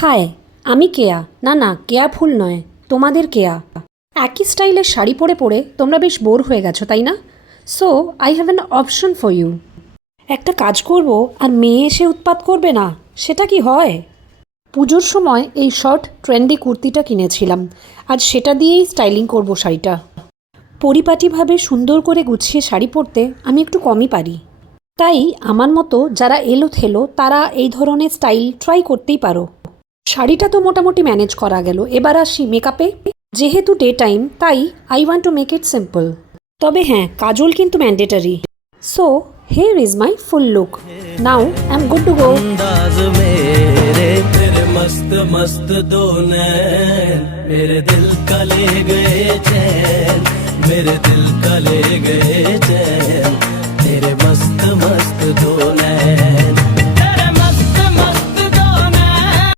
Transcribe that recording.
High, আমি কেয়া। না না, কেয়া ফুল নয়, তোমাদের কেয়া। একই স্টাইলের শাড়ি পরে পরে তোমরা বেশ বোর হয়ে গেছো, তাই না? So I have an option for you. একটা কাজ করব আর মেয়ে এসে উৎপাত করবে না, সেটা কি হয়? পুজোর সময় এই শর্ট ট্রেন্ডি কুর্তিটা কিনেছিলাম, আজ সেটা দিয়েই স্টাইলিং করব শাড়িটা। পরিপাটিভাবে সুন্দর করে গুছিয়ে শাড়ি পরতে আমি একটু কমই পারি, তাই আমার মতো যারা এলোথেলো তারা এই ধরনের স্টাইল ট্রাই করতেই পারো। শাড়িটা তো মোটামুটি ম্যানেজ করা গেল, এবার আসি মেকআপে। যেহেতু ডে টাইম, তাই I want to make it simple. তবে হ্যাঁ, কাজল কিন্তু mandatory. So here is my full look. Now I am good to go. अंदाज मेरे तेरे मस्त मस्त दो नैन मेरे दिल का ले गए चैन मेरे दिल का ले गए चैन तेरे मस्त मस्त दो नैन